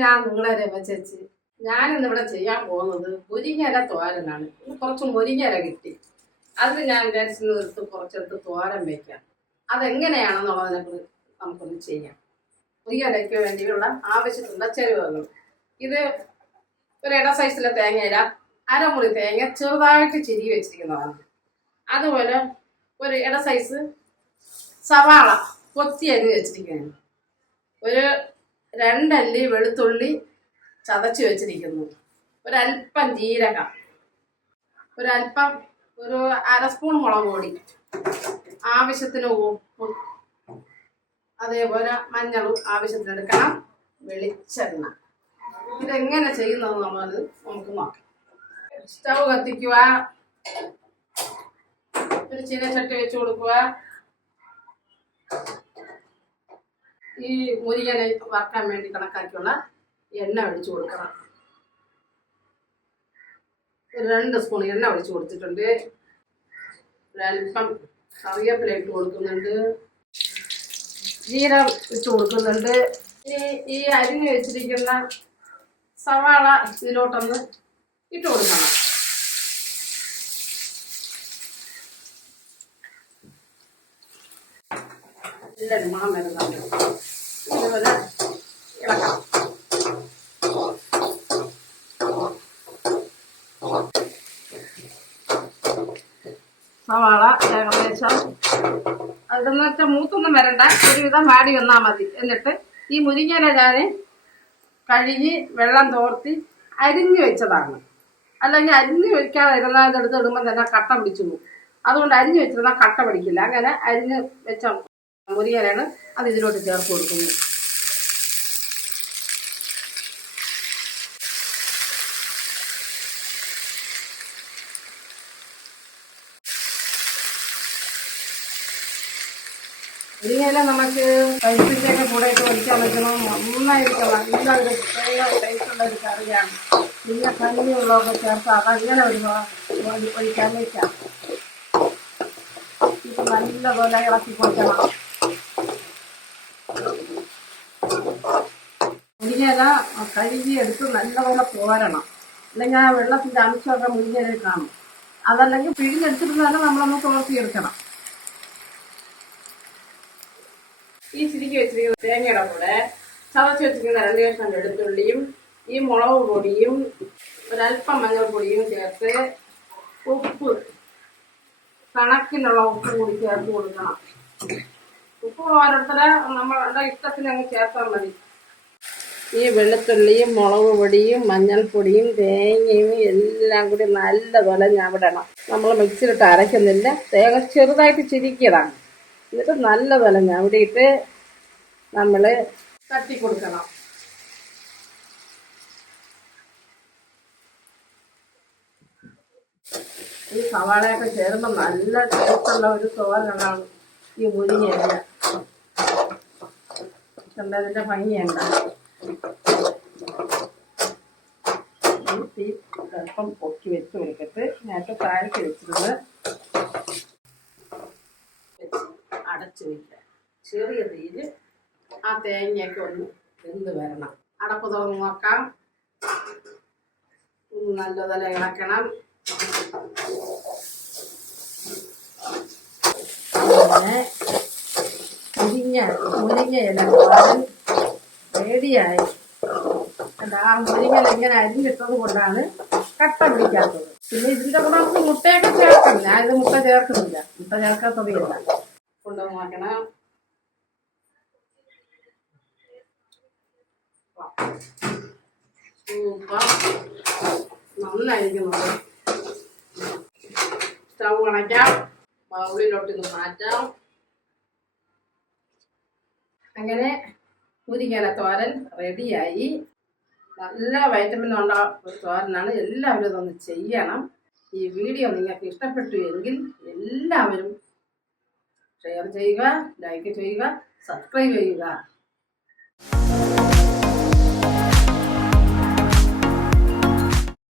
ഞാൻ നിങ്ങളെ രമ ചേച്ചി. ഞാനിന്നിവിടെ ചെയ്യാൻ പോകുന്നത് മുരിങ്ങര തോരനാണ്. ഇന്ന് കുറച്ച് മുരിങ്ങര കിട്ടി. അത് ഞാൻ വിചാരിച്ചു എടുത്ത് കുറച്ചെടുത്ത് തോരൻ വയ്ക്കാം അതെങ്ങനെയാണെന്നുള്ളതിനെ കുറിച്ച് നമുക്കൊന്ന് ചെയ്യാം. മുരിങ്ങരയ്ക്ക് വേണ്ടിയുള്ള ആവശ്യത്തിനുള്ള ചേരുവകൾ. ഇത് ഒരു ഇട സൈസിലെ തേങ്ങയില അരമുറി തേങ്ങ ചെറുതായിട്ട് ചിരി വെച്ചിരിക്കുന്നതാണ്. അതുപോലെ ഒരു ഇട സൈസ് സവാള കൊത്തി അരി വെച്ചിരിക്കുകയാണ്. ഒരു രണ്ടല്ലി വെളുത്തുള്ളി ചതച്ച് വെച്ചിരിക്കുന്നു. ഒരല്പം ജീരകം. ഒരല്പം ഒരു അര സ്പൂൺ മുളക് പൊടി. ആവശ്യത്തിന് ഉപ്പ്. അതേപോലെ മഞ്ഞളും ആവശ്യത്തിന് എടുക്കണം. വെളിച്ചെണ്ണ. ഇതെങ്ങനെ ചെയ്യുന്നത് നമ്മൾ നമുക്ക് നോക്കാം. സ്റ്റൗ കത്തിക്കുക. ഒരു ചീനച്ചട്ടി വെച്ച് കൊടുക്കുക. ഈ മുരികനെ വറക്കാൻ വേണ്ടി കണക്കാക്കിയുള്ള എണ്ണ ഒഴിച്ചു കൊടുക്കണം. രണ്ട് സ്പൂൺ എണ്ണ ഒഴിച്ചു കൊടുത്തിട്ടുണ്ട്. ഒരല്പം കറിവേപ്പില ഇട്ട് കൊടുക്കുന്നുണ്ട്. ജീരം ഇട്ട് കൊടുക്കുന്നുണ്ട്. ഈ ഈ അരിഞ്ഞ് വെച്ചിരിക്കുന്ന സവാള ഇതിലോട്ടൊന്ന് ഇട്ട് കൊടുക്കണം. നല്ലൊരു മണം ഇതുപോലെ ഇളക്കാം സവാള ഏകദേശം അതെന്ന് വെച്ചാൽ മൂത്തൊന്നും വരണ്ട. ഒരുവിധം വാടി വന്നാൽ മതി. എന്നിട്ട് ഈ മുരിങ്ങയില ഞാൻ കഴുകി വെള്ളം തോർത്തി അരിഞ്ഞു വെച്ചതാണ്. അല്ലെങ്കിൽ അരിഞ്ഞു വെക്കാതെ ഇരുന്നാൽ അതെടുത്ത് ഇടുമ്പോൾ തന്നെ കട്ട പിടിച്ചു പോകും. അതുകൊണ്ട് അരിഞ്ഞു വെച്ചിരുന്നാൽ കട്ട പിടിക്കില്ല. അങ്ങനെ അരിഞ്ഞ് വെച്ച മുരിങ്ങയിലാണ് അത് ഇതിലോട്ട് ചേർത്ത് കൊടുക്കുന്നത്. മുരിങ്ങയില നമുക്ക് പരിപ്പിന്റെയൊക്കെ കൂടെ ഇട്ട് ഒഴിക്കാൻ പറ്റണം. നന്നായിരിക്കണം. നല്ല ഒരു ടേസ്റ്റുള്ള ഒരു കറിയാണ്. പിന്നെ ചേർത്ത് അതങ്ങനെ ഒരു ഒഴി- ഒഴിക്കാൻ വയ്ക്കാം ഇത് ഇളക്കി കൊടുക്കണം. മുരിങ്ങയില കഴുകി എടുത്ത് നല്ലപോലെ പോരണം അല്ലെങ്കിൽ ആ വെള്ളത്തിന്റെ അംശമൊക്കെ മുരിങ്ങയില കാണും. അതല്ലെങ്കിൽ പിഴിഞ്ഞെടുത്തിട്ട് തന്നെ നമ്മളൊന്ന് തോർത്തിയെടുക്കണം. ഈ ചിരിക്ക് വെച്ചിരിക്കുന്ന തേങ്ങയുടെ കൂടെ ചതച്ച് വെച്ചിരിക്കുന്ന രണ്ട് കഷ്ണം വെളുത്തുള്ളിയും ഈ മുളക് പൊടിയും ഒരല്പം മഞ്ഞൾപ്പൊടിയും ചേർത്ത് ഉപ്പ് കണക്കിനുള്ള ഉപ്പ് കൂടി ചേർത്ത് കൊടുക്കണം. ഉപ്പ് ഓരോരുത്തരെ നമ്മളുടെ ഇഷ്ടത്തിന് അങ്ങ് ചേർത്താൽ മതി. ഈ വെളുത്തുള്ളിയും മുളക് പൊടിയും മഞ്ഞൾപ്പൊടിയും തേങ്ങയും എല്ലാം കൂടി നല്ലപോലെ വിടണം നമ്മൾ മിക്സിയിലിട്ട് അരയ്ക്കുന്നില്ല. തേങ്ങ ചെറുതായിട്ട് ചിരിക്കിയതാണ് എന്നിട്ട് നല്ലപോലെ ഞവിടിയിട്ട് നമ്മൾ തട്ടി കൊടുക്കണം. ഈ സവാളയൊക്കെ ചേരുമ്പോൾ നല്ല ടേസ്റ്റുള്ള ഒരു തോരനാണ് ഈ മുരിങ്ങയില കണ്ടതിന്റെ ഭംഗിയുണ്ട്. തീ അല്പം പൊക്കി വെച്ച് കൊടുത്തിട്ട് നേരത്തെ താഴേക്ക് വെച്ചിരുന്നത് വെച്ച് അടച്ചു വയ്ക്കുക ചെറിയ തീയിൽ ആ തേങ്ങയൊക്കെ ഒന്ന് വെന്ത് വരണം. അടപ്പ് തുറന്ന് നോക്കാം. ഒന്ന് നല്ലതല്ല ഇളക്കണം. അങ്ങനെ മുരിങ്ങ മുരിങ്ങ റെഡിയായി. അല്ല ആ മുരിങ്ങല ഇങ്ങനെ അരിഞ്ഞിട്ടത് കൊണ്ടാണ് കട്ട പിടിക്കാത്തത്. പിന്നെ ഇതിന്റെ കൂടെ നമുക്ക് മുട്ടയൊക്കെ ചേർക്കണം ഞാനിത് മുട്ട ചേർക്കുന്നില്ല. മുട്ട ചേർക്കാത്തതില്ല നോക്കണം. സൂപ്പർ. നന്നായിരിക്കുന്നു. സ്റ്റൗ കണക്കാം ബൗളിലോട്ട് ഇത് മാറ്റാം. അങ്ങനെ മുരിങ്ങയില തോരൻ റെഡിയായി. നല്ല വൈറ്റമിൻ ഉള്ള ഒരു തോരനാണ്. എല്ലാവരും ഇതൊന്ന് ചെയ്യണം. ഈ വീഡിയോ നിങ്ങൾക്ക് ഇഷ്ടപ്പെട്ടു എങ്കിൽ എല്ലാവരും ഷെയർ ചെയ്യുക ലൈക്ക് ചെയ്യുക സബ്സ്ക്രൈബ് ചെയ്യുക.